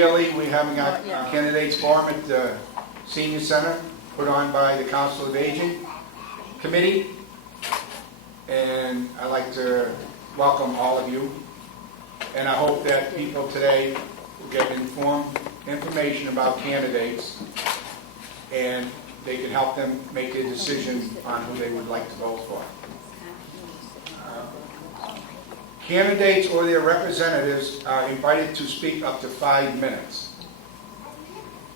yearly, we're having our candidates forum at the Senior Center, put on by the Council of Aging Committee. And I'd like to welcome all of you. And I hope that people today will get informed information about candidates, and they can help them make their decision on who they would like to vote for. Candidates or their representatives are invited to speak up to 5 minutes.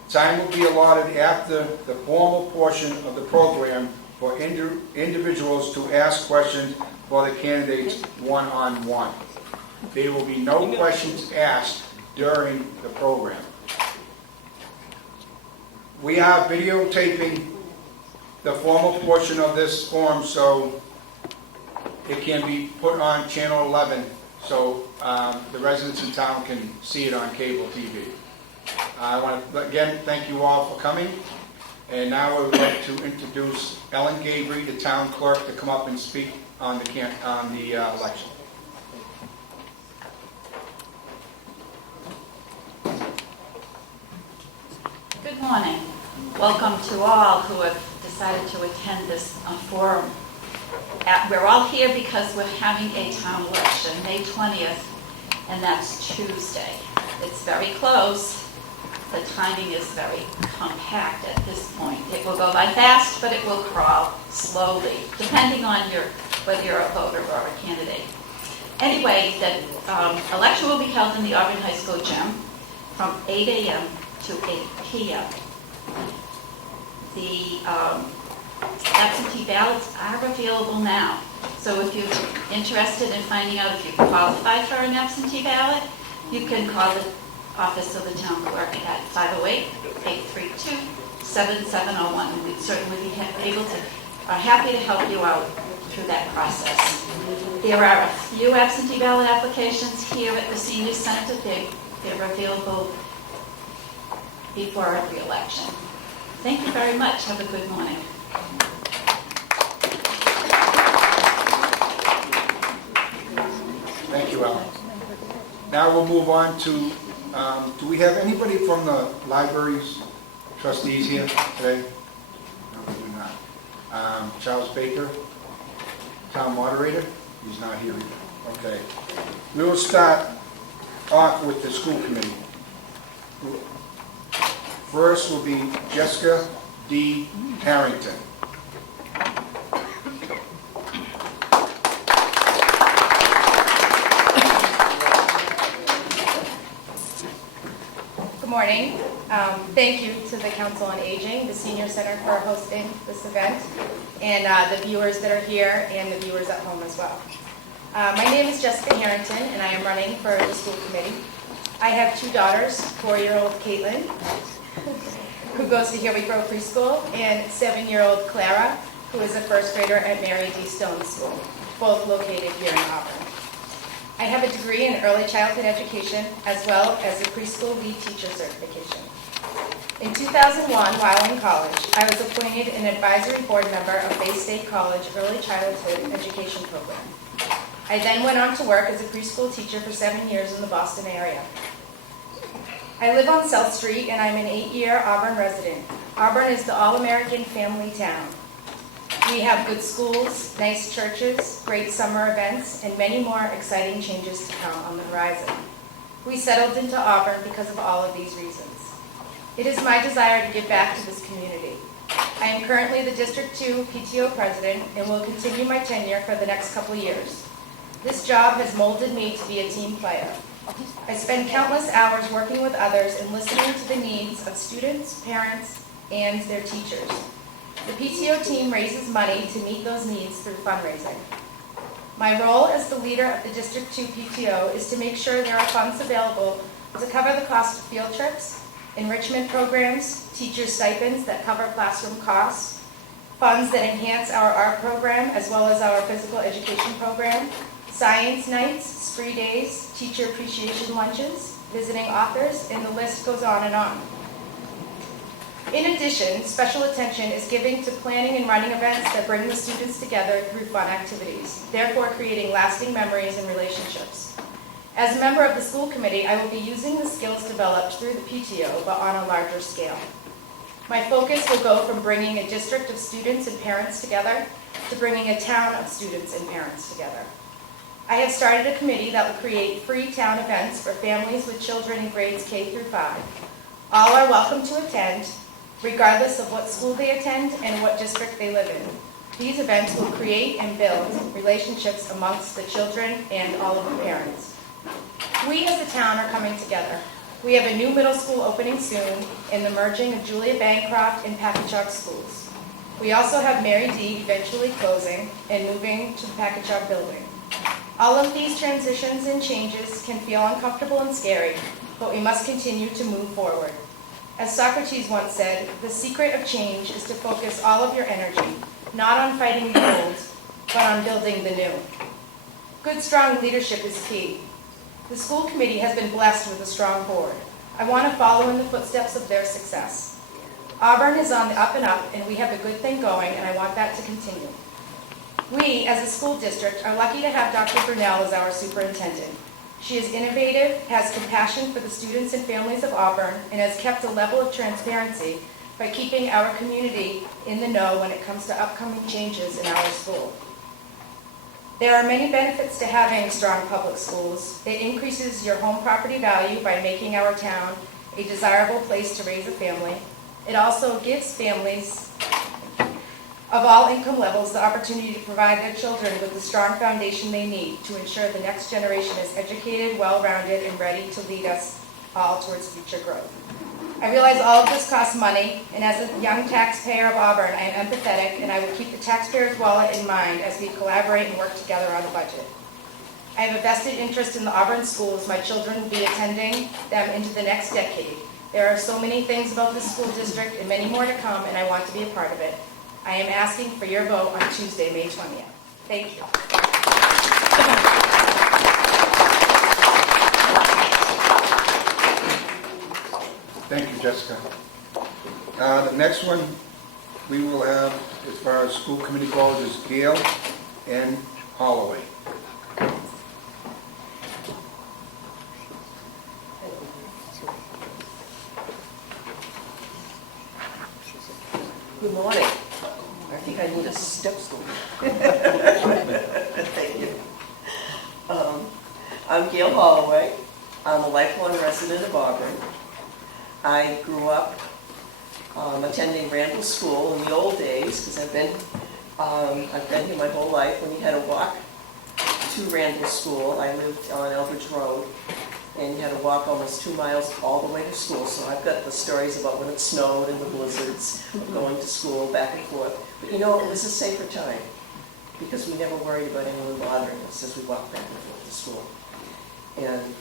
Time will be allotted after the formal portion of the program for individuals to ask questions for the candidates one-on-one. There will be no questions asked during the program. We are videotaping the formal portion of this forum, so it can be put on Channel 11, so the residents in town can see it on cable TV. I want to again thank you all for coming, and now I would like to introduce Ellen Gabry, the town clerk, to come up and speak on the election. Good morning. Welcome to all who have decided to attend this forum. We're all here because we're having a town election, May 20th, and that's Tuesday. It's very close. The timing is very compact at this point. It will go by fast, but it will crawl slowly, depending on whether you're a voter or a candidate. Anyway, the election will be held in the Auburn High School gym from 8 a.m. to 8 p.m. The absentee ballots are available now. So if you're interested in finding out if you qualify for an absentee ballot, you can call the office of the town clerk at 508-832-7701. And we'd certainly be happy to help you out through that process. There are a few absentee ballot applications here at the Senior Center. They're available before every election. Thank you very much. Have a good morning. Thank you, Ellen. Now we'll move on to, do we have anybody from the library's trustees here today? No, we do not. Charles Baker, town moderator, he's not here either. Okay. We will start off with the school committee. First will be Jessica D. Harrington. Good morning. Thank you to the Council on Aging, the Senior Center for hosting this event, and the viewers that are here and the viewers at home as well. My name is Jessica Harrington, and I am running for the school committee. I have 2 daughters, 4-year-old Caitlin, who goes to Here We Grow Preschool, and 7-year-old Clara, who is a first grader at Mary D. Stone School, both located here in Auburn. I have a degree in early childhood education as well as a preschool lead teacher certification. In 2001, while in college, I was appointed an advisory board member of Bay State College Early Childhood Education Program. I then went on to work as a preschool teacher for 7 years in the Boston area. I live on South Street, and I'm an 8-year Auburn resident. Auburn is the all-American family town. We have good schools, nice churches, great summer events, and many more exciting changes to come on the horizon. We settled into Auburn because of all of these reasons. It is my desire to give back to this community. I am currently the District 2 PTO president and will continue my tenure for the next couple years. This job has molded me to be a team player. I spend countless hours working with others and listening to the needs of students, parents, and their teachers. The PTO team raises money to meet those needs through fundraising. My role as the leader of the District 2 PTO is to make sure there are funds available to cover the cost of field trips, enrichment programs, teacher stipends that cover classroom costs, funds that enhance our art program as well as our physical education program, science nights, spree days, teacher appreciation lunches, visiting authors, and the list goes on and on. In addition, special attention is given to planning and running events that bring the students together through fun activities, therefore creating lasting memories and relationships. As a member of the school committee, I will be using the skills developed through the PTO, but on a larger scale. My focus will go from bringing a district of students and parents together to bringing a town of students and parents together. I have started a committee that will create free town events for families with children in grades K through 5. All are welcome to attend, regardless of what school they attend and what district they live in. These events will create and build relationships amongst the children and all of the parents. We as a town are coming together. We have a new middle school opening soon and the merging of Julia Bancroft and Packagug schools. We also have Mary D. eventually closing and moving to the Packagug building. All of these transitions and changes can feel uncomfortable and scary, but we must continue to move forward. As Socrates once said, the secret of change is to focus all of your energy, not on fighting the old, but on building the new. Good, strong leadership is key. The school committee has been blessed with a strong board. I want to follow in the footsteps of their success. Auburn is on the up and up, and we have a good thing going, and I want that to continue. We, as a school district, are lucky to have Dr. Brunel as our superintendent. She is innovative, has compassion for the students and families of Auburn, and has kept a level of transparency by keeping our community in the know when it comes to upcoming changes in our school. There are many benefits to having strong public schools. It increases your home property value by making our town a desirable place to raise a family. It also gives families of all income levels the opportunity to provide their children with the strong foundation they need to ensure the next generation is educated, well-rounded, and ready to lead us all towards future growth. I realize all of this costs money, and as a young taxpayer of Auburn, I am empathetic, and I will keep the taxpayer's wallet in mind as we collaborate and work together on the budget. I have a vested interest in the Auburn schools. My children will be attending them into the next decade. There are so many things about this school district and many more to come, and I want to be a part of it. I am asking for your vote on Tuesday, May 20th. Thank you. Thank you, Jessica. The next one we will have, as far as school committee goes, is Gail and Holloway. Good morning. I think I need a step stool. Thank you. I'm Gail Holloway. I'm a lifelong resident of Auburn. I grew up attending Randall School in the old days, because I've been here my whole life. When you had to walk to Randall School, I lived on Elbridge Road, and you had to walk almost 2 miles all the way to school. So I've got the stories about when it snowed and the blizzards, going to school back and forth. But you know, it was a safer time, because we never worried about anyone bothering us as we walked back and forth to school. And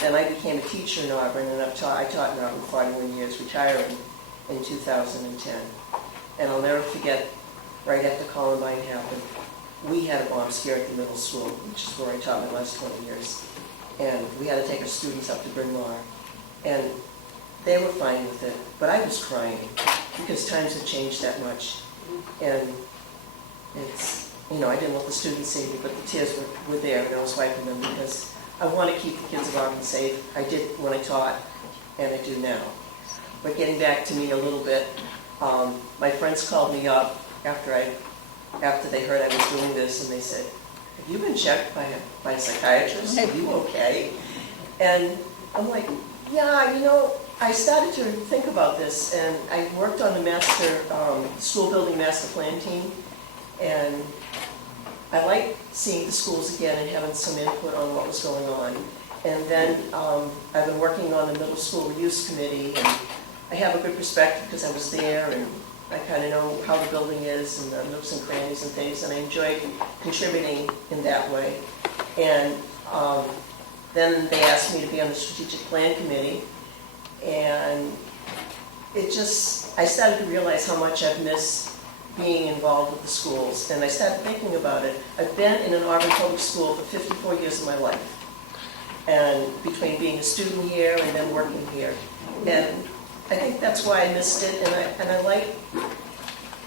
then I became a teacher in Auburn, and I taught in Auburn 41 years, retiring in 2010. And I'll never forget, right after Columbine happened, we had a bomb scare at the middle school, which is where I taught my last 20 years. And we had to take our students up to Bryn Mawr. And they were fine with it, but I was crying, because times have changed that much. And it's, you know, I didn't let the students see me, but the tears were there, and I was wiping them, because I want to keep the kids of Auburn safe. I did when I taught, and I do now. But getting back to me a little bit, my friends called me up after they heard I was doing this, and they said, "Have you been checked by a psychiatrist? Are you okay?" And I'm like, yeah, you know, I started to think about this, and I worked on the school building master plan team, and I like seeing the schools again and having some input on what was going on. And then I've been working on the middle school use committee, and I have a good perspective because I was there, and I kind of know how the building is and the nooks and crannies and things, and I enjoy contributing in that way. And then they asked me to be on the strategic plan committee, and I started to realize how much I've missed being involved with the schools, and I started thinking about it. I've been in an Auburn public school for 54 years of my life, and between being a student here and then working here. And I think that's why I missed it, and I like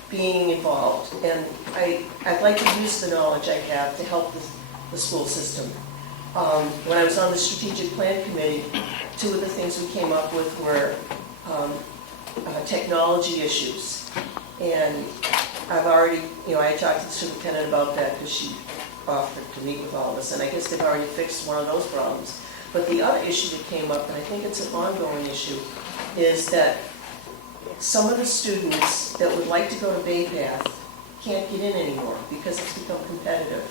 being involved, and I'd like to use the knowledge I have to help the school system. When I was on the strategic plan committee, two of the things we came up with were technology issues. And I've already, I talked to the superintendent about that because she offered to meet with all of us, and I guess they've already fixed one of those problems. But the other issue that came up, and I think it's an ongoing issue, is that some of the students that would like to go to Bay Path can't get in anymore because it's become competitive.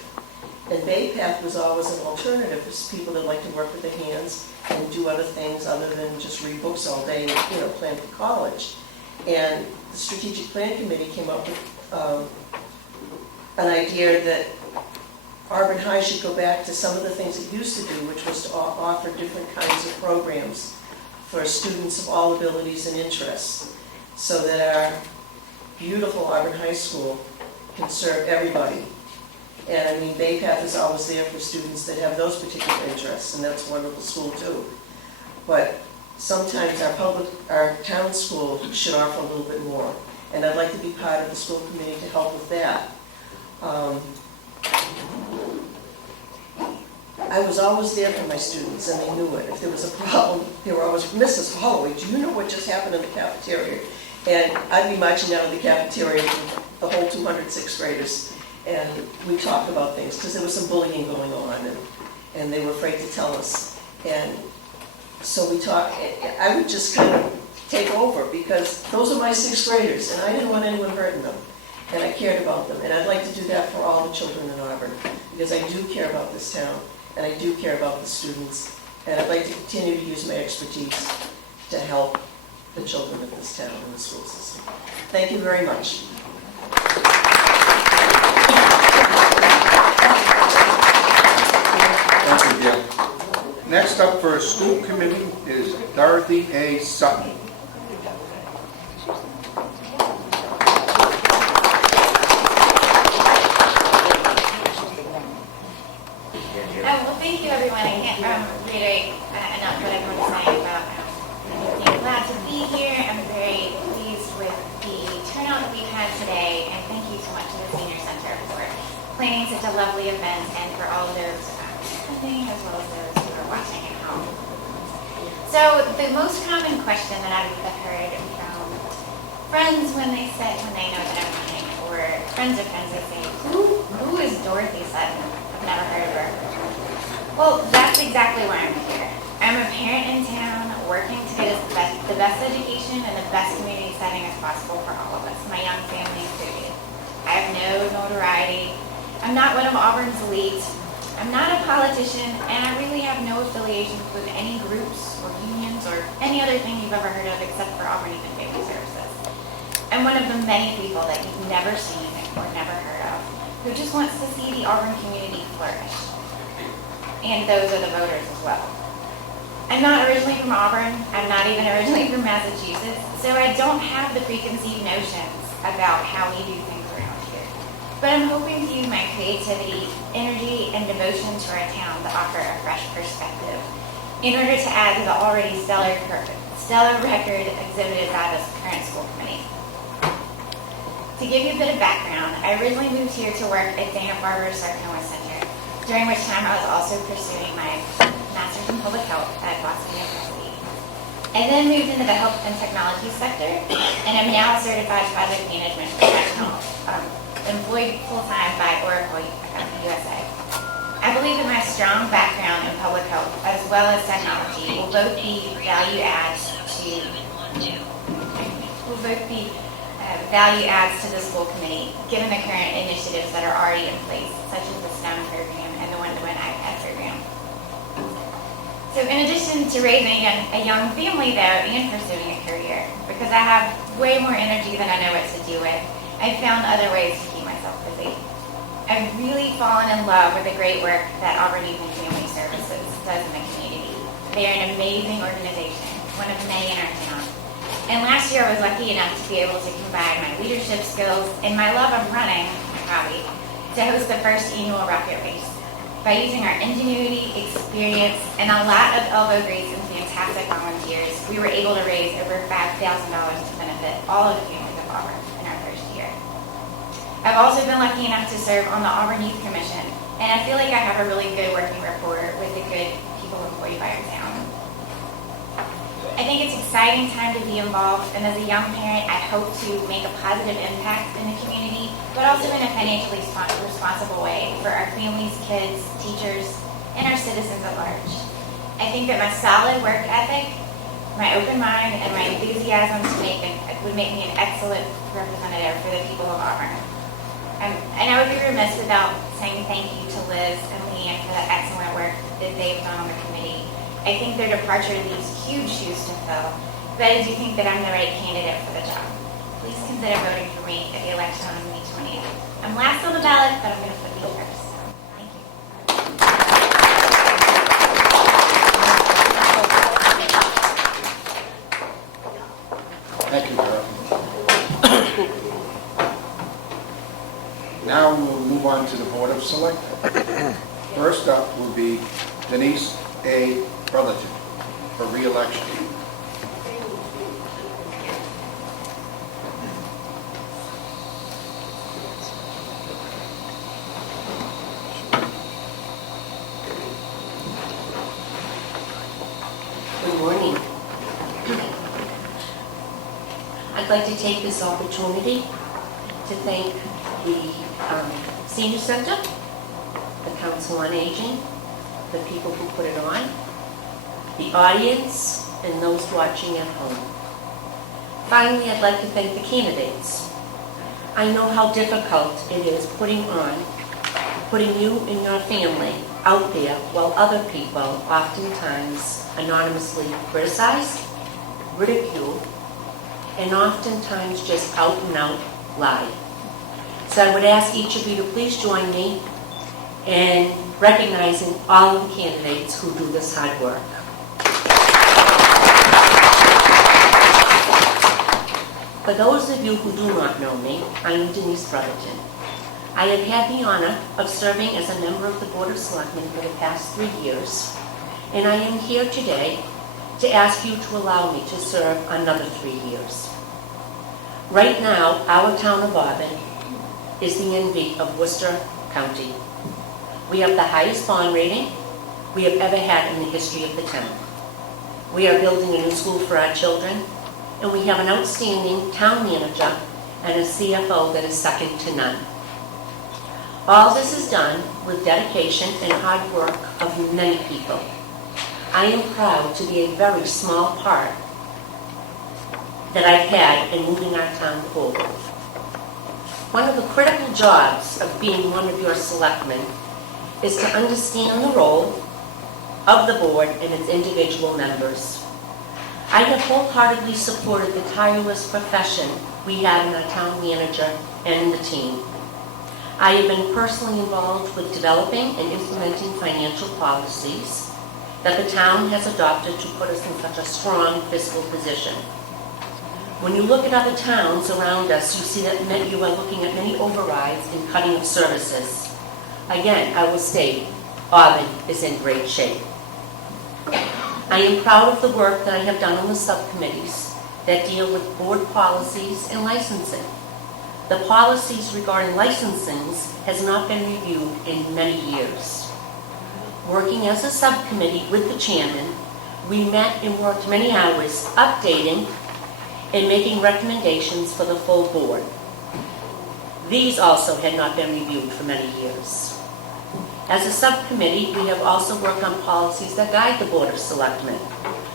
And Bay Path was always an alternative for people that like to work with their hands and do other things other than just read books all day and plan for college. And the strategic plan committee came up with an idea that Auburn High should go back to some of the things it used to do, which was to offer different kinds of programs for students of all abilities and interests, so that our beautiful Auburn High School can serve everybody. And I mean, Bay Path is always there for students that have those particular interests, and that's a wonderful school too. But sometimes our town school should offer a little bit more. And I'd like to be part of the school committee to help with that. I was always there for my students, and they knew it. If there was a problem, they were always, Mrs. Holloway, do you know what just happened in the cafeteria? And I'd be marching out of the cafeteria with the whole 206 graders, and we talked about things, because there was some bullying going on, and they were afraid to tell us. And so we talked, I would just kind of take over, because those are my 6th graders, and I didn't want anyone hurting them, and I cared about them. And I'd like to do that for all the children in Auburn, because I do care about this town, and I do care about the students, and I'd like to continue to use my expertise to help the children of this town and the school system. Thank you very much. Thank you, Gail. Next up for a school committee is Dorothy A. Sutton. Well, thank you, everyone. I can't reiterate enough what everyone was saying about being glad to be here. I'm very pleased with the turnout that we've had today, and thank you so much to the Senior Center for planning such a lovely event, and for all of those attending as well as those who are watching at home. So the most common question that I've heard from friends when they know that I'm coming, or friends of friends that say, who is Dorothy Sutton? I've never heard of her. Well, that's exactly why I'm here. I'm a parent in town working to get us the best education and the best community setting as possible for all of us, my young family included. I have no notoriety. I'm not one of Auburn's elite. I'm not a politician, and I really have no affiliations with any groups or unions or any other thing you've ever heard of except for Auburn Youth and Family Services. I'm one of the many people that you've never seen or never heard of who just wants to see the Auburn community flourish. And those are the voters as well. I'm not originally from Auburn. I'm not even originally from Massachusetts, so I don't have the preconceived notions about how we do things around here. But I'm hoping to use my creativity, energy, and devotion to our town to offer a fresh perspective in order to add to the already stellar record exhibited by this current school committee. To give you a bit of background, I originally moved here to work at Dana-Farber Sarcoma Center, during which time I was also pursuing my master's in public health at Boston University. I then moved into the health and technology sector, and I'm now a certified project management professional, employed full-time by Oracle USA. I believe that my strong background in public health as well as technology will both be value adds to the school committee, given the current initiatives that are already in place, such as the STEM program and the one-to-one iPad program. So in addition to raising a young family, though, and pursuing a career, because I have way more energy than I know what to do with, I've found other ways to keep myself busy. I've really fallen in love with the great work that Auburn Youth and Family Services does in the community. They are an amazing organization, one of many in our town. And last year I was lucky enough to be able to combine my leadership skills and my love of running, my hobby, to host the first annual rocket race. By using our ingenuity, experience, and a lot of elbow grease and fantastic volunteers, we were able to raise over $5,000 to benefit all of the families of Auburn in our first year. I've also been lucky enough to serve on the Auburn Youth Commission And I feel like I have a really good working rapport with the good people employed by our town. I think it's an exciting time to be involved, and as a young parent, I hope to make a positive impact in the community, but also in a financially responsible way for our families, kids, teachers, and our citizens at large. I think that my solid work ethic, my open mind, and my enthusiasm would make me an excellent representative for the people of Auburn. And I would be remiss without saying thank you to Liz and Leanne for the excellent work that they've done on the committee. I think their departure leaves huge shoes to fill, but I do think that I'm the right candidate for the job. Please consider voting for me at the election on May 20th. I'm last on the ballot, but I'm going to put you first. So, thank you. Thank you, Carol. Now we will move on to the Board of Selectmen. First up will be Denise A. Brotherton for re-election. Good morning. I'd like to take this opportunity to thank the Senior Center, the Council on Aging, the people who put it on, the audience, and those watching at home. Finally, I'd like to thank the candidates. I know how difficult it is putting you and your family out there while other people oftentimes anonymously criticize, ridicule, and oftentimes just out and out lie. So I would ask each of you to please join me in recognizing all of the candidates who do this hard work. For those of you who do not know me, I am Denise Brotherton. I have had the honor of serving as a member of the Board of Selectmen for the past 3 years, and I am here today to ask you to allow me to serve another 3 years. Right now, our town of Auburn is the envy of Worcester County. We have the highest bond rating we have ever had in the history of the town. We are building a new school for our children, and we have an outstanding town manager and a CFO that is second to none. All this is done with dedication and hard work of many people. I am proud to be a very small part that I've had in moving our town forward. One of the critical jobs of being one of your selectmen is to understand the role of the board and its individual members. I have wholeheartedly supported the tireless profession we have in our town manager and the team. I have been personally involved with developing and implementing financial policies that the town has adopted to put us in such a strong fiscal position. When you look at other towns around us, you see that you are looking at many overrides and cutting of services. Again, I will state, Auburn is in great shape. I am proud of the work that I have done on the subcommittees that deal with board policies and licensing. The policies regarding licensing has not been reviewed in many years. Working as a subcommittee with the chairman, we met and worked many hours updating and making recommendations for the full board. These also had not been reviewed for many years. As a subcommittee, we have also worked on policies that guide the Board of Selectmen.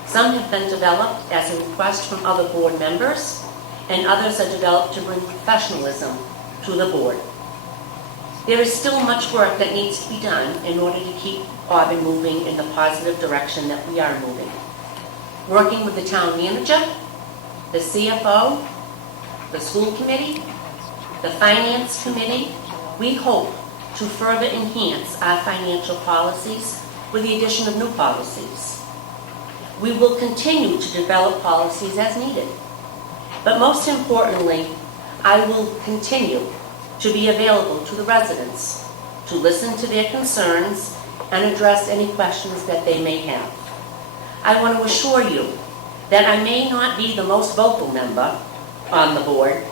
Some have been developed as a request from other board members, and others are developed to bring professionalism to the board. There is still much work that needs to be done in order to keep Auburn moving in the positive direction that we are moving. Working with the town manager, the CFO, the school committee, the finance committee, we hope to further enhance our financial policies with the addition of new policies. We will continue to develop policies as needed. But most importantly, I will continue to be available to the residents, to listen to their concerns and address any questions that they may have. I want to assure you that I may not be the most vocal member on the board,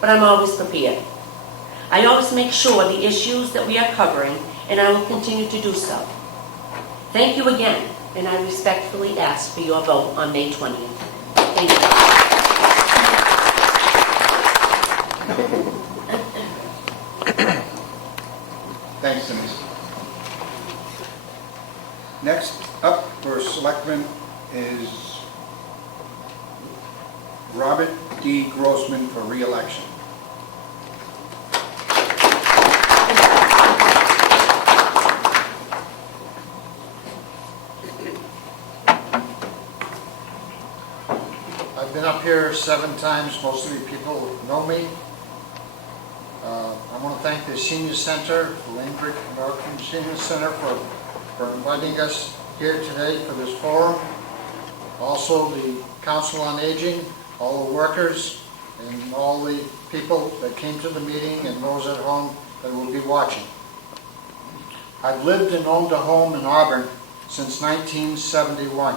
but I'm always prepared. I always make sure the issues that we are covering and I will continue to do so. Thank you again, and I respectfully ask for your vote on May 20th. Thank you. Thanks, Denise. Next up for selectmen is Robert D. Grossman for re-election. I've been up here 7 times, most of you people know me. I want to thank the Senior Center, the Landbrick American Senior Center for inviting us here today for this forum. Also the Council on Aging, all the workers, and all the people that came to the meeting and those at home that will be watching. I've lived and owned a home in Auburn since 1971.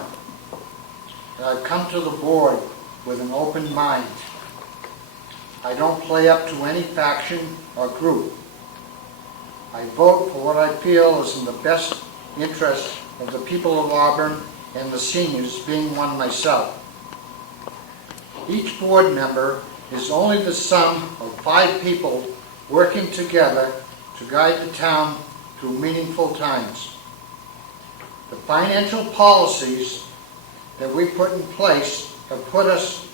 And I've come to the board with an open mind. I don't play up to any faction or group. I vote for what I feel is in the best interest of the people of Auburn and the seniors, being one myself. Each board member is only the sum of 5 people working together to guide the town through meaningful times. The financial policies that we put in place have put us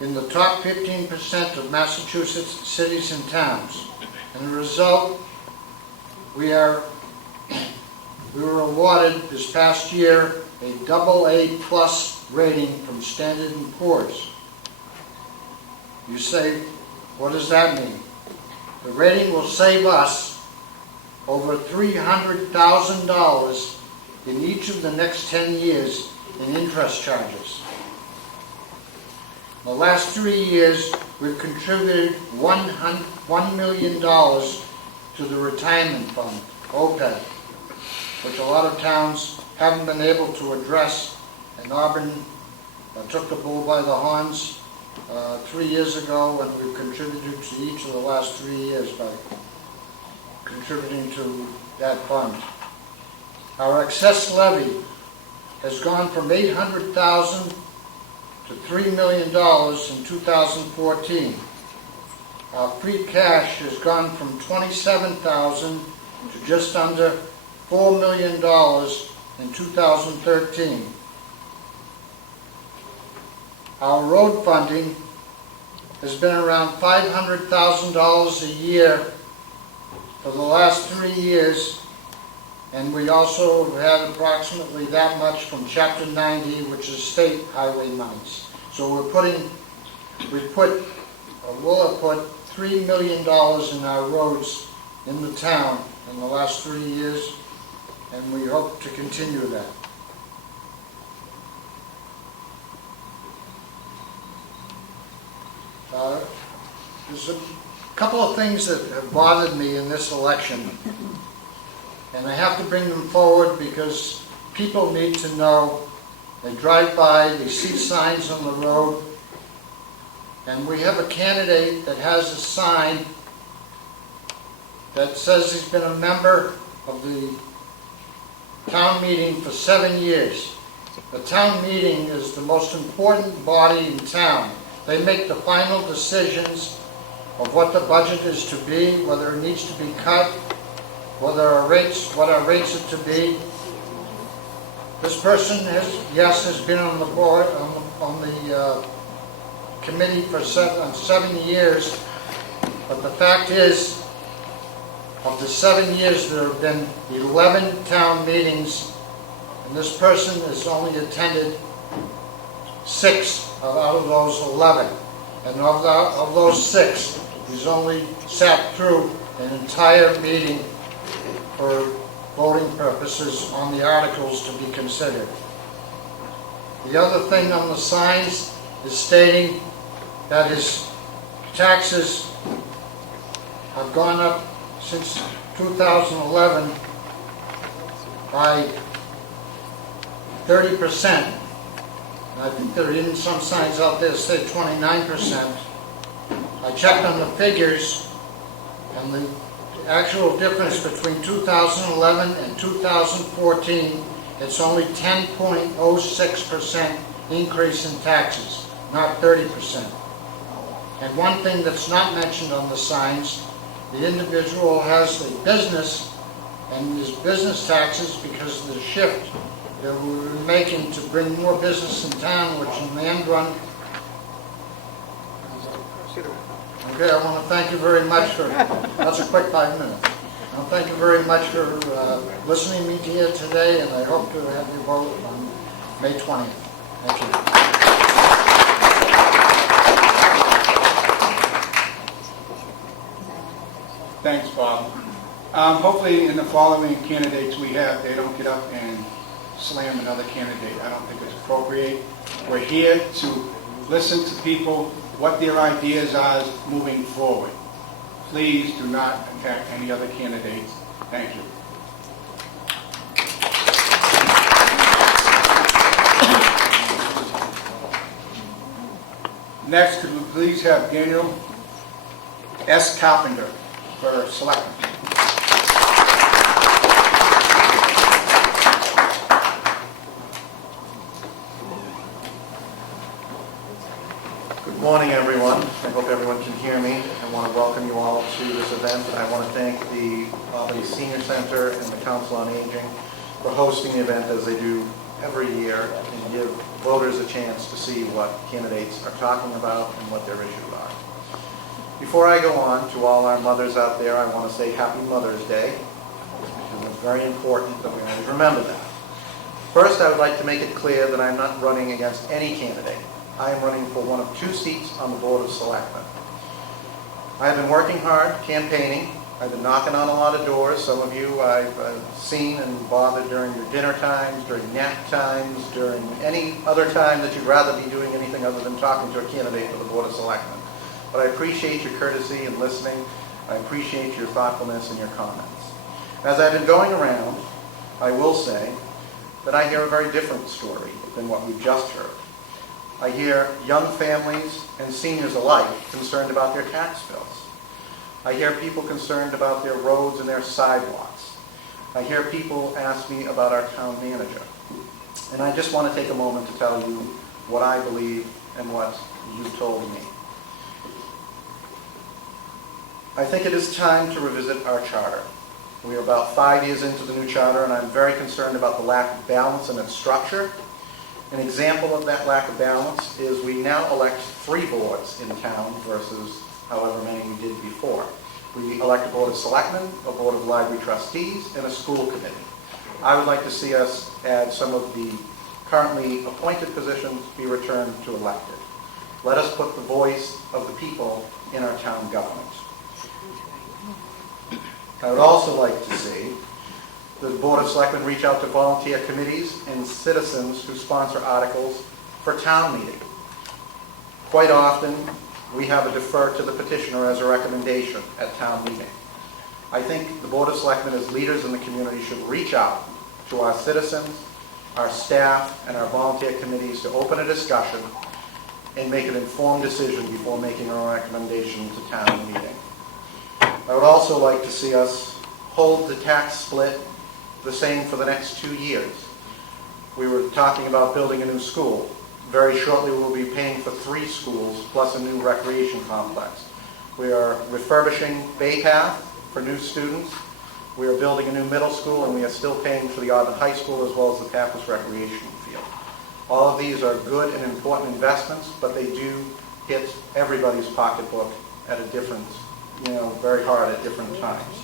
in the top 15% of Massachusetts cities and towns. And the result, we were awarded this past year a AA+ rating from Standard & Poor's. You say, what does that mean? The rating will save us over $300,000 in each of the next 10 years in interest charges. In the last 3 years, we've contributed $1 million to the retirement fund, OPEB, which a lot of towns haven't been able to address, and Auburn took the bull by the horns 3 years ago, and we've contributed to each of the last 3 years by contributing to that fund. Our excess levy has gone from $800,000 to $3 million in 2014. Our free cash has gone from $27,000 to just under $4 million in 2013. Our road funding has been around $500,000 a year for the last 3 years, and we also have had approximately that much from Chapter 90, which is state highway monies. So we'll have put $3 million in our roads in the town in the last 3 years, and we hope to continue that. There's a couple of things that have bothered me in this election, and I have to bring them forward because people need to know. They drive by, they see signs on the road, and we have a candidate that has a sign that says he's been a member of the town meeting for 7 years. The town meeting is the most important body in town. They make the final decisions of what the budget is to be, whether it needs to be cut, what our rates are to be. This person has been on the board, on the committee for 7 years, but the fact is, of the 7 years, there have been 11 town meetings, and this person has only attended 6 out of those 11. And of those 6, he's only sat through an entire meeting for voting purposes on the articles to be considered. The other thing on the signs is stating that his taxes have gone up since 2011 by 30%. I think there are even some signs out there that say 29%. I checked on the figures, and the actual difference between 2011 and 2014, it's only 10.06% increase in taxes, not 30%. And one thing that's not mentioned on the signs, the individual has a business, and his business taxes, because of the shift that we're making to bring more business in town, which in the end run. Okay, I want to thank you very much for, that's a quick 5 minutes. Well, thank you very much for listening to me here today, and I hope to have you vote on May 20th. Thank you. Thanks, Bob. Hopefully in the following candidates we have, they don't get up and slam another candidate. I don't think it's appropriate. We're here to listen to people, what their ideas are moving forward. Please do not attack any other candidates. Thank you. Next, could we please have Daniel S. Carpenter for selectman? Good morning, everyone. I hope everyone can hear me. I want to welcome you all to this event, and I want to thank the Albany Senior Center and the Council on Aging for hosting the event as they do every year and give voters a chance to see what candidates are talking about and what their issues are. Before I go on, to all our mothers out there, I want to say Happy Mother's Day, because it's very important that we always remember that. First, I would like to make it clear that I'm not running against any candidate. I am running for one of 2 seats on the Board of Selectmen. I have been working hard, campaigning. I've been knocking on a lot of doors. Some of you I've seen and bothered during your dinner times, during nap times, during any other time that you'd rather be doing anything other than talking to a candidate for the Board of Selectmen. But I appreciate your courtesy and listening. I appreciate your thoughtfulness and your comments. As I've been going around, I will say that I hear a very different story than what we've just heard. I hear young families and seniors alike concerned about their tax bills. I hear people concerned about their roads and their sidewalks. I hear people ask me about our town manager. And I just want to take a moment to tell you what I believe and what you've told me. I think it is time to revisit our charter. We are about 5 years into the new charter, and I'm very concerned about the lack of balance in its structure. An example of that lack of balance is we now elect 3 boards in town versus however many we did before. We elect a Board of Selectmen, a Board of Library Trustees, and a school committee. I would like to see us add some of the currently appointed positions be returned to elected. Let us put the voice of the people in our town government. I would also like to see the Board of Selectmen reach out to volunteer committees and citizens who sponsor articles for town meeting. Quite often, we have a defer to the petitioner as a recommendation at town meeting. I think the Board of Selectmen as leaders in the community should reach out to our citizens, our staff, and our volunteer committees to open a discussion and make an informed decision before making a recommendation to town meeting. I would also like to see us hold the tax split the same for the next 2 years. We were talking about building a new school. Very shortly we will be paying for 3 schools plus a new recreation complex. We are refurbishing Bay Path for new students. We are building a new middle school, and we are still paying for the Auburn High School as well as the Pappas recreation field. All of these are good and important investments, but they do hit everybody's pocketbook at a different, very hard at different times.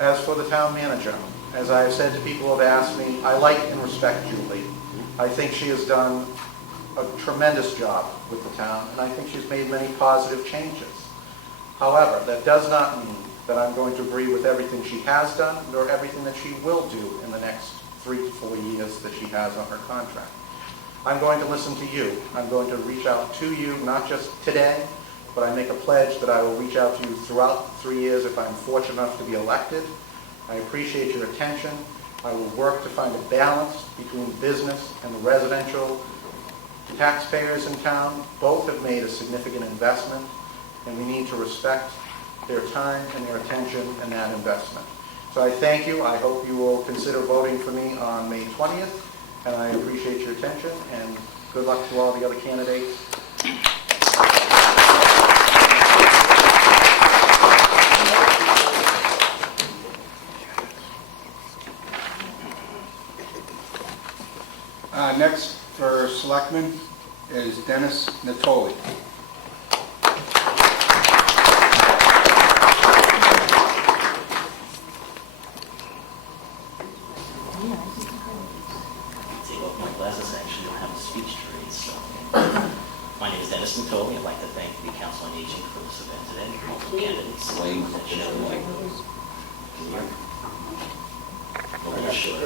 As for the town manager, as I have said to people who have asked me, I like and respect Julie. I think she has done a tremendous job with the town, and I think she's made many positive changes. However, that does not mean that I'm going to agree with everything she has done, nor everything that she will do in the next 3 to 4 years that she has on her contract. I'm going to listen to you. I'm going to reach out to you, not just today, but I make a pledge that I will reach out to you throughout the 3 years if I'm fortunate enough to be elected. I appreciate your attention. I will work to find a balance between business and the residential taxpayers in town. Both have made a significant investment, and we need to respect their time and their attention and that investment. So I thank you. I hope you will consider voting for me on May 20th, and I appreciate your attention, and good luck to all the other candidates. Next for Selectman is Dennis Natoli. Take off my glasses, I actually don't have a speech to read, so. My name is Dennis Natoli. I'd like to thank the Council on Aging for this event today, multiple candidates. that showed up. Can you hear me? A little short.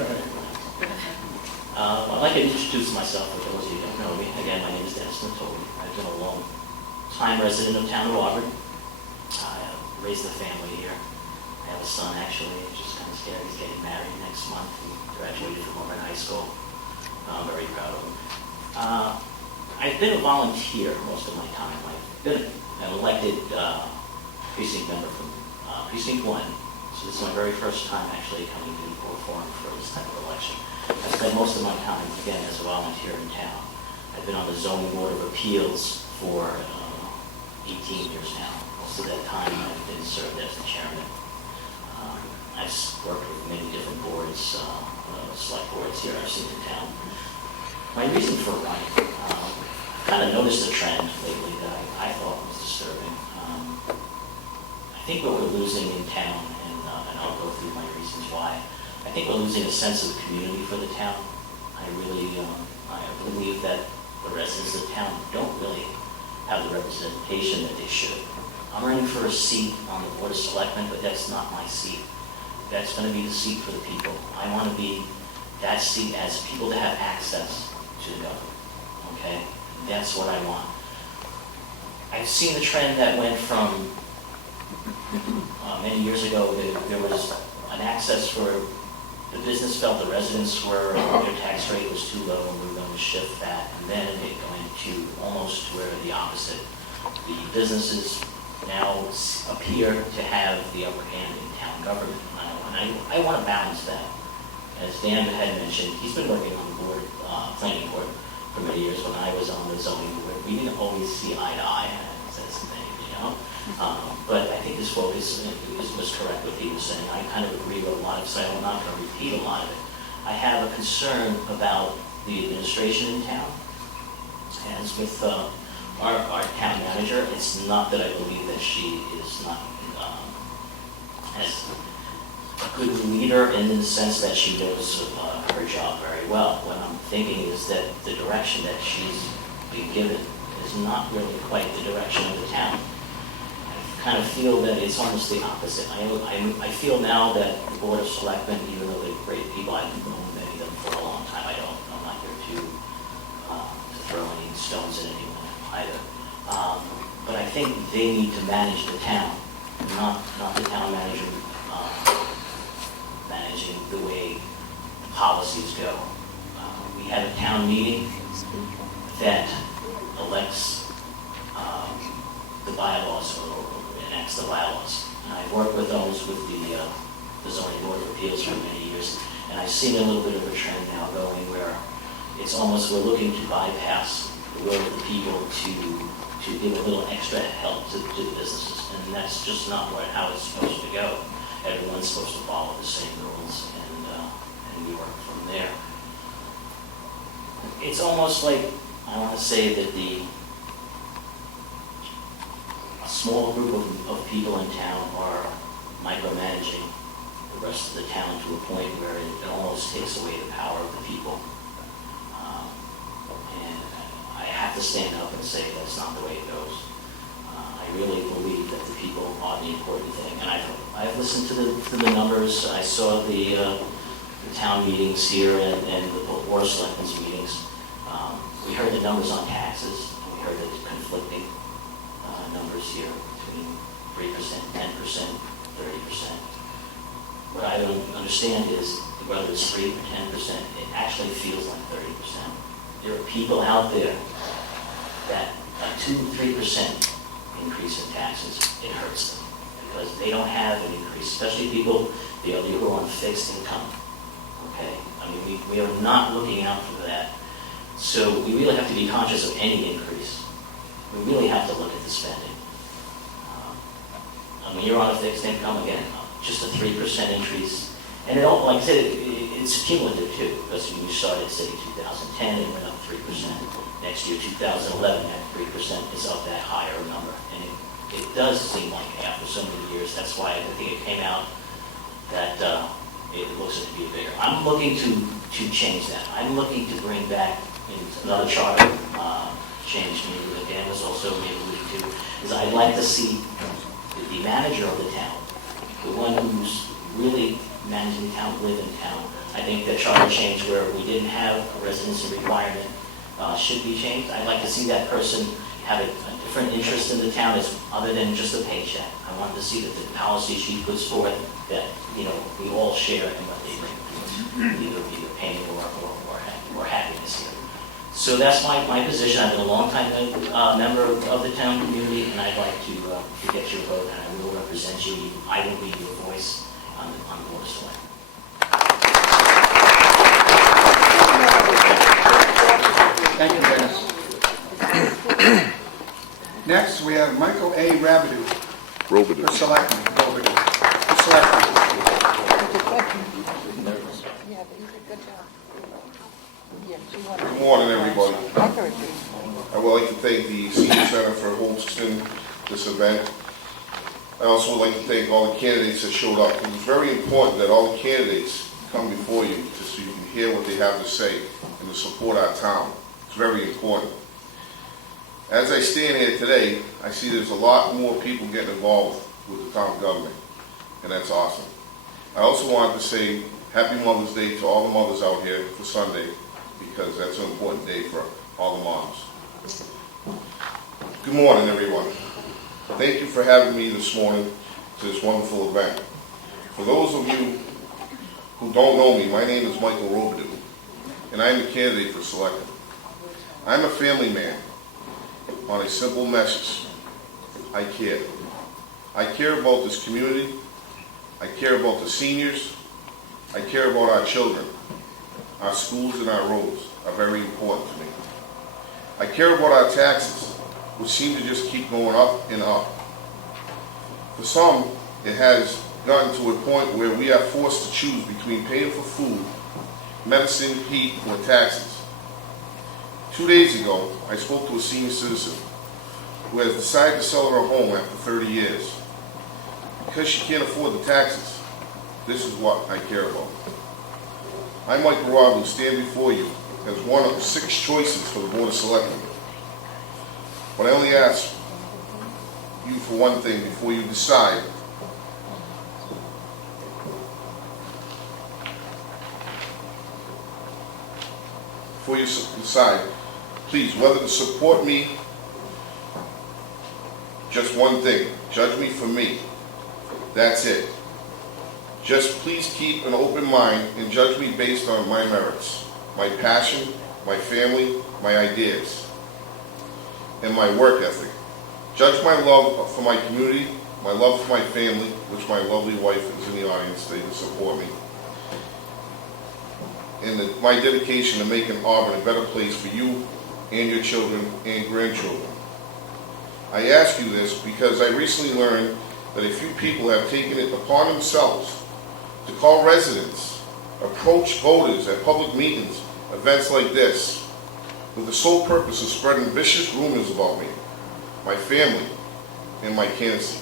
I'd like to introduce myself for those of you who don't know me. Again, my name is Dennis Natoli. I've been a long-time resident of town of Auburn. I raised a family here. I have a son, actually, he's just kind of scared. He's getting married next month. He graduated from Auburn High School. I'm very proud of him. I've been a volunteer most of my time. I've been an elected precinct member from Precinct 1. So this is my very first time actually coming to the forum for this type of election. I spent most of my time, again, as a volunteer in town. I've been on the Zoning Board of Appeals for 18 years now. Most of that time I've been served as the chairman. I've worked with many different boards, select boards here I've seen in town. My reason for running, I've kind of noticed a trend lately that I thought was disturbing. I think what we're losing in town, and I'll go through my reasons why, I think we're losing a sense of community for the town. I believe that the residents of the town don't really have the representation that they should. I'm running for a seat on the Board of Selectmen, but that's not my seat. That's going to be the seat for the people. I want to be that seat as people to have access to the government, okay? That's what I want. I've seen the trend that went from many years ago, there was an access for the business felt the residents were, their tax rate was too low and we were going to shift that, and then it went to almost where the opposite. The businesses now appear to have the upper hand in town government, and I want to balance that. As Dan had mentioned, he's been working on the board, planning board for many years. When I was on the zoning board, we didn't always see eye to eye, that's the thing, you know? But I think his focus was correct what he was saying. I kind of agree with a lot of it, so I'm not going to repeat a lot of it. I have a concern about the administration in town. As with our town manager, it's not that I believe that she is not as a good leader in the sense that she knows her job very well. What I'm thinking is that the direction that she's been given is not really quite the direction of the town. I kind of feel that it's almost the opposite. I feel now that the Board of Selectmen, even though they're great people, I've known many of them for a long time. I'm not here to throw any stones at anyone either. But I think they need to manage the town, not the town manager managing the way policies go. We have a town meeting that elects the bylaws or enacts the bylaws. And I've worked with those with the Zoning Board of Appeals for many years, and I've seen a little bit of a trend now going where it's almost we're looking to bypass the will of the people to give a little extra help to the businesses, and that's just not how it's supposed to go. Everyone's supposed to follow the same rules, and we work from there. It's almost like, I want to say that a small group of people in town are micromanaging the rest of the town to a point where it almost takes away the power of the people. And I have to stand up and say that's not the way it goes. I really believe that the people are the important thing. And I've listened to the numbers. I saw the town meetings here and the Board of Selectmen's meetings. We heard the numbers on taxes. We heard the conflicting numbers here between 3%, 10%, 30%. What I don't understand is whether it's 3 or 10%, it actually feels like 30%. There are people out there that a 2-3% increase in taxes, it hurts them. because they don't have an increase, especially people, the elderly who are on fixed income. Okay? I mean, we are not looking out for that. So we really have to be conscious of any increase. We really have to look at the spending. When you're on a fixed income, again, just a 3% increase. And it all, like I said, it's cumulative too, because when you started, say, 2010, it went up 3%. Next year, 2011, that 3% is up that higher number. And it does seem like after so many years, that's why I think it came out that it looks to be bigger. I'm looking to change that. I'm looking to bring back another charter change, maybe that Dan was also alluding to, is I'd like to see the manager of the town, the one who's really managing the town, live in town. I think the charter change where we didn't have a residency requirement should be changed. I'd like to see that person have a different interest in the town as other than just a paycheck. I want to see that the policy she puts forth that, we all share in what they bring, either pain or happiness here. So that's my position. I've been a long time member of the town community, and I'd like to get your vote, and I will represent you. I will be your voice on the Board of Selectmen. Thank you, Dennis. Next, we have Michael A. Rabideau for selectman. For selectman. Good morning, everybody. I would like to thank the Senior Center for hosting this event. I also would like to thank all the candidates that showed up. It was very important that all the candidates come before you so you can hear what they have to say and to support our town. It's very important. As I stand here today, I see there's a lot more people getting involved with the town government, and that's awesome. I also wanted to say Happy Mother's Day to all the mothers out here for Sunday, because that's an important day for all the moms. Good morning, everyone. Thank you for having me this morning to this wonderful event. For those of you who don't know me, my name is Michael Rabideau, and I am a candidate for selectman. I'm a family man on a simple message. I care. I care about this community. I care about the seniors. I care about our children. Our schools and our roads are very important to me. I care about our taxes, which seem to just keep going up and up. For some, it has gotten to a point where we are forced to choose between paying for food, medicine, heat, or taxes. 2 days ago, I spoke to a senior citizen who has decided to sell her home after 30 years. Because she can't afford the taxes, this is what I care about. I, Michael Rabideau, stand before you as one of 6 choices for the Board of Selectmen. But I only ask you for one thing before you decide. Before you decide, please, whether to support me, just one thing, judge me for me. That's it. Just please keep an open mind and judge me based on my merits, my passion, my family, my ideas, and my work ethic. Judge my love for my community, my love for my family, which my lovely wife is in the audience today to support me, and my dedication to making Auburn a better place for you and your children and grandchildren. I ask you this because I recently learned that a few people have taken it upon themselves to call residents, approach voters at public meetings, events like this, with the sole purpose of spreading vicious rumors about me, my family, and my candidacy.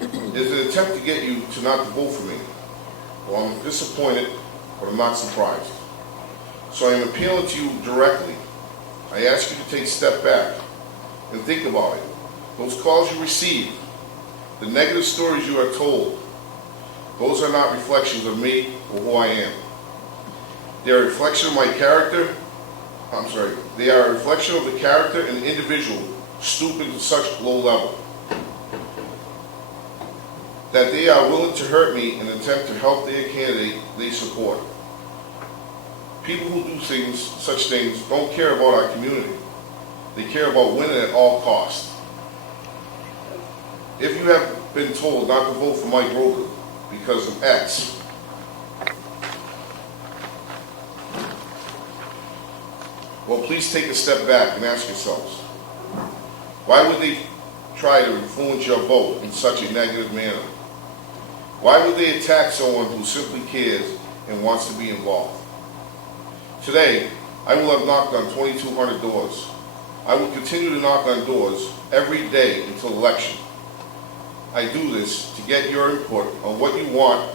It is an attempt to get you to not to vote for me. Well, I'm disappointed, but I'm not surprised. So I am appealing to you directly. I ask you to take a step back and think about it. Those calls you receive, the negative stories you are told, those are not reflections of me or who I am. They are a reflection of my character. They are a reflection of the character and the individual stooping to such low level that they are willing to hurt me in an attempt to help their candidate they support. People who do such things don't care about our community. They care about winning at all costs. If you have been told not to vote for Mike Robidoux because of X, well, please take a step back and ask yourselves, why would they try to influence your vote in such a negative manner? Why would they attack someone who simply cares and wants to be involved? Today, I will have knocked on 2,200 doors. I will continue to knock on doors every day until election. I do this to get your input on what you want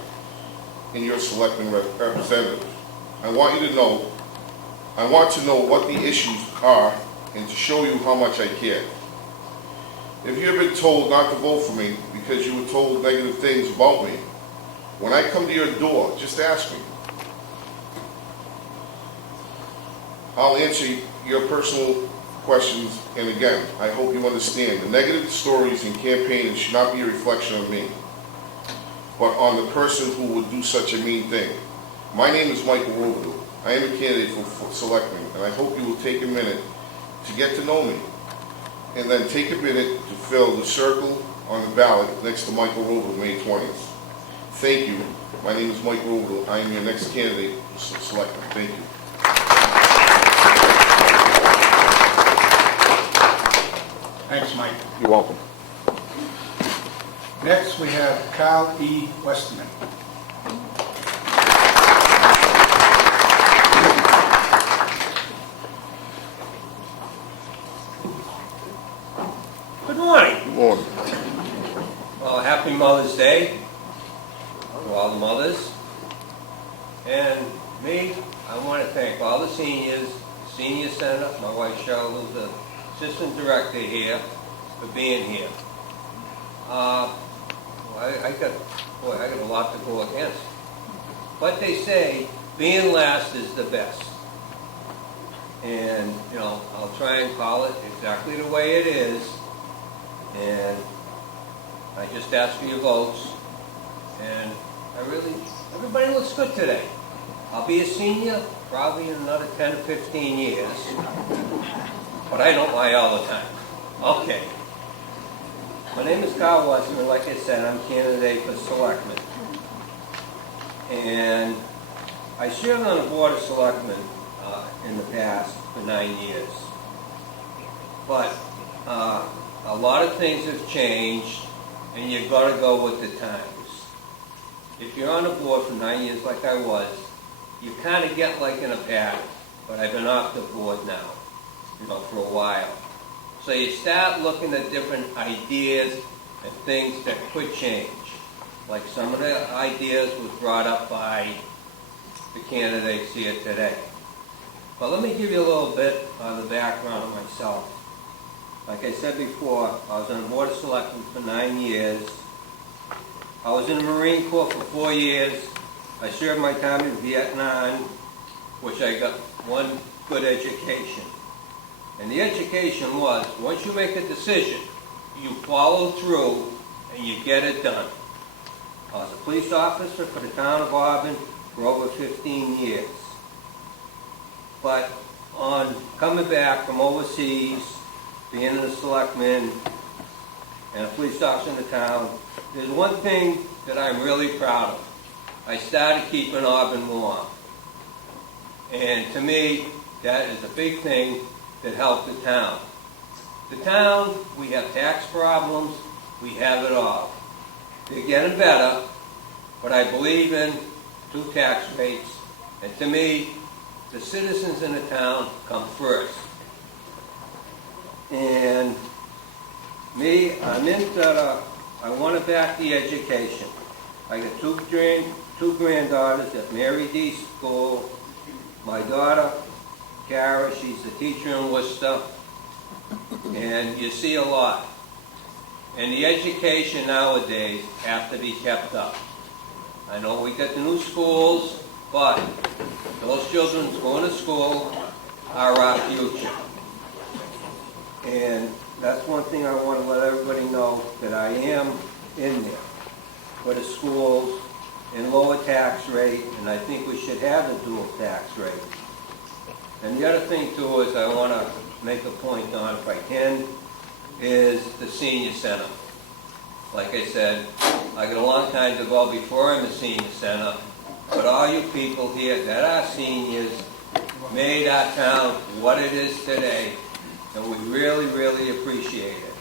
in your selecting representative. I want to know what the issues are and to show you how much I care. If you have been told not to vote for me because you were told negative things about me, when I come to your door, just ask me. I'll answer your personal questions, and again, I hope you understand, the negative stories and campaigns should not be a reflection of me, but on the person who would do such a mean thing. My name is Michael Robidoux. I am a candidate for selectman, and I hope you will take a minute to get to know me, and then take a minute to fill the circle on the ballot next to Michael Robidoux, May 20th. Thank you. My name is Mike Robidoux. I am your next candidate for selectman. Thank you. Thanks, Mike. You're welcome. Next, we have Kyle E. Westerman. Good morning. Good morning. Well, happy Mother's Day to all the mothers. And me, I want to thank all the seniors, senior center, my wife Cheryl, who's the assistant director here, for being here. I got a lot to go against. But they say being last is the best. And, you know, I'll try and call it exactly the way it is. And I just ask for your votes. And everybody looks good today. I'll be a senior probably in another 10 or 15 years. But I don't lie all the time. Okay. My name is Kyle Westerman. Like I said, I'm candidate for selectman. And I served on the board of selectmen in the past for 9 years. But a lot of things have changed, and you've got to go with the times. If you're on the board for 9 years like I was, you kind of get like in a pattern. But I've been off the board now, you know, for a while. So you start looking at different ideas and things that could change. Like some of the ideas was brought up by the candidates here today. But let me give you a little bit on the background of myself. Like I said before, I was on the Board of Selectmen for 9 years. I was in the Marine Corps for 4 years. I served my time in Vietnam, which I got one good education. And the education was, once you make a decision, you follow through and you get it done. I was a police officer for the town of Auburn for over 15 years. But on coming back from overseas, being a selectman and a police officer in the town, there's one thing that I'm really proud of. I started keeping Auburn warm. And to me, that is a big thing that helped the town. The town, we have tax problems, we have it all. They're getting better, but I believe in 2 tax rates. And to me, the citizens in the town come first. And me, I'm into I want to back the education. I got two granddaughters at Mary D. School. My daughter, Kara, she's a teacher in Worcester. And you see a lot. And the education nowadays have to be kept up. I know we got the new schools, but those children going to school are our future. And that's one thing I want to let everybody know, that I am in there for the schools and lower tax rate, and I think we should have a dual tax rate. And the other thing too is I want to make a point on, if I can, is the senior center. Like I said, I got a long time to go before I'm a senior center, but all you people here that are seniors made our town what it is today, and we really, really appreciate it.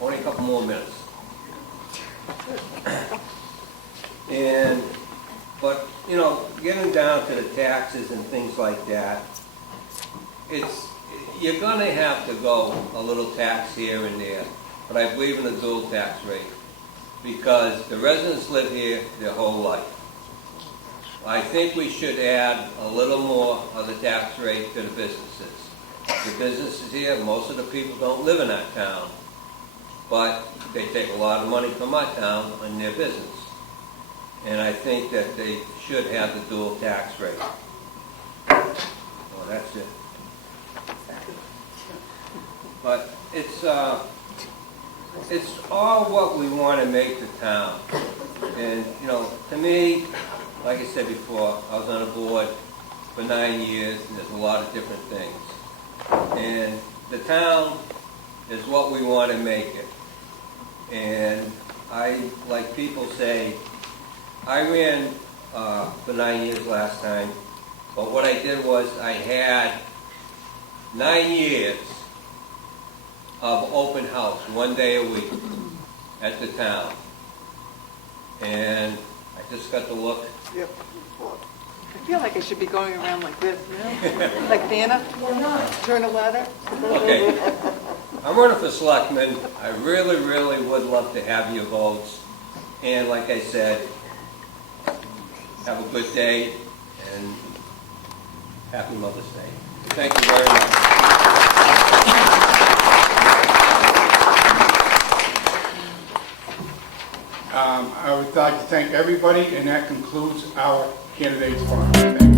Only a couple more minutes. But, you know, getting down to the taxes and things like that, you're gonna have to go a little tax here and there, but I believe in the dual tax rate, because the residents live here their whole life. I think we should add a little more of the tax rate to the businesses. The businesses here, most of the people don't live in that town, but they take a lot of money from our town in their business. And I think that they should have the dual tax rate. Well, that's it. But it's all what we want to make the town. And, you know, to me, like I said before, I was on a board for 9 years, and there's a lot of different things. And the town is what we want to make it. And like people say, I ran for 9 years last time, but what I did was I had 9 years of open house, 1 day a week at the town. And I just got to look. Yep. I feel like I should be going around like this, you know? Like Vanna, turn a ladder. Okay. I'm running for selectman. I really, really would love to have your votes. And like I said, have a good day and happy Mother's Day. Thank you very much. I would like to thank everybody, and that concludes our candidates forum. Thank you.